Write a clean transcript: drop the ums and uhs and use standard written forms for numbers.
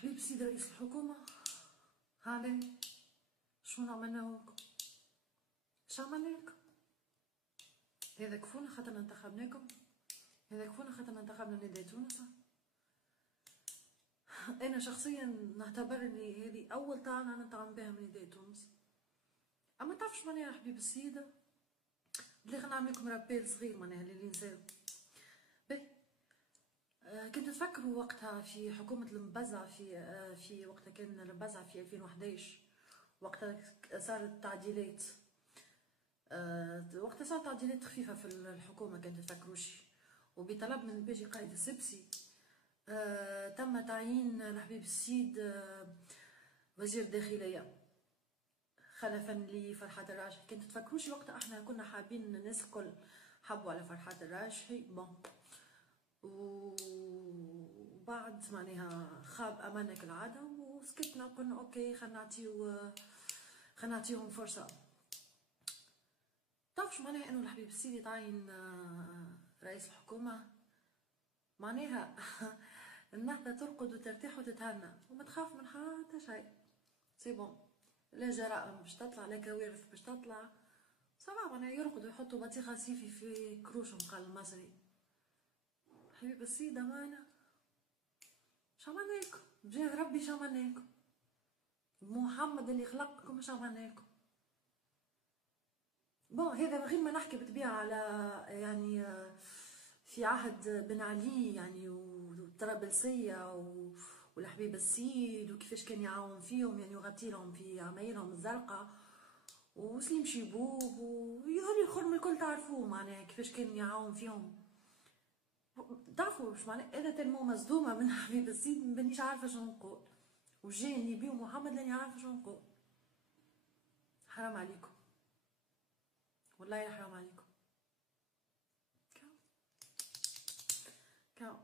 حبيب سيد رئيس الحكومة، هاني شو عملنا لكم؟ شو عملنا لكم؟ هذا كفونا خاطر انتخبناكم؟ هذا كفونا خاطر انتخبنا نداء تونس؟ أنا شخصيا نعتبر إني هذه أول طعنة أنا نطعن بها من نداء تونس. أما تعرفش معناها يا حبيب السيدة؟ بلي نعمل لكم رابيل صغير معناها اللي نساو. باهي، كنت تفكروا وقتها في حكومة المبزع في وقتها كان المبزع في 2011 وقتها صارت تعديلات. وقتها صارت تعديلات خفيفة في الحكومة كانت تفكروش، وبطلب من الباجي قائد السبسي تم تعيين الحبيب السيد وزير داخلية خلفا لفرحات الراجحي. كنت تفكروش وقتها احنا كنا حابين الناس الكل حبوا على فرحات الراجحي بون، وبعد معناها خاب املنا كالعاده وسكتنا وقلنا اوكي خلينا نعطيهم فرصه. تعرفش معناها انه الحبيب السيدي تعين رئيس الحكومه معناها النهضه ترقد وترتاح وتتهنى وما تخاف من حتى شيء. سي بون، لا جرائم باش تطلع لا كوارث باش تطلع، صراحه معناها يرقدوا يحطوا بطيخه صيفي في كروشهم قال المصري. حبيب السيدة معنا شمعناكم بجاه ربي، شمعناكم محمد اللي خلقكم شمعناكم. بون هذا من غير ما نحكي بالطبيعة على يعني في عهد بن علي يعني والطرابلسية والحبيب السيد وكيفاش كان يعاون فيهم يعني يغطي لهم في عمايلهم الزرقاء، وسليم شيبوب ويهولي الخرم الكل تعرفوه معناها كيفاش كان يعاون فيهم. تعرفوا واش معناها انا تلمو مصدومه من حبيب السيد مانيش عارفه شنو نقول، وجاني بيه محمد لاني عارفه شنو نقول. حرام عليكم والله حرام عليكم. كاو كاو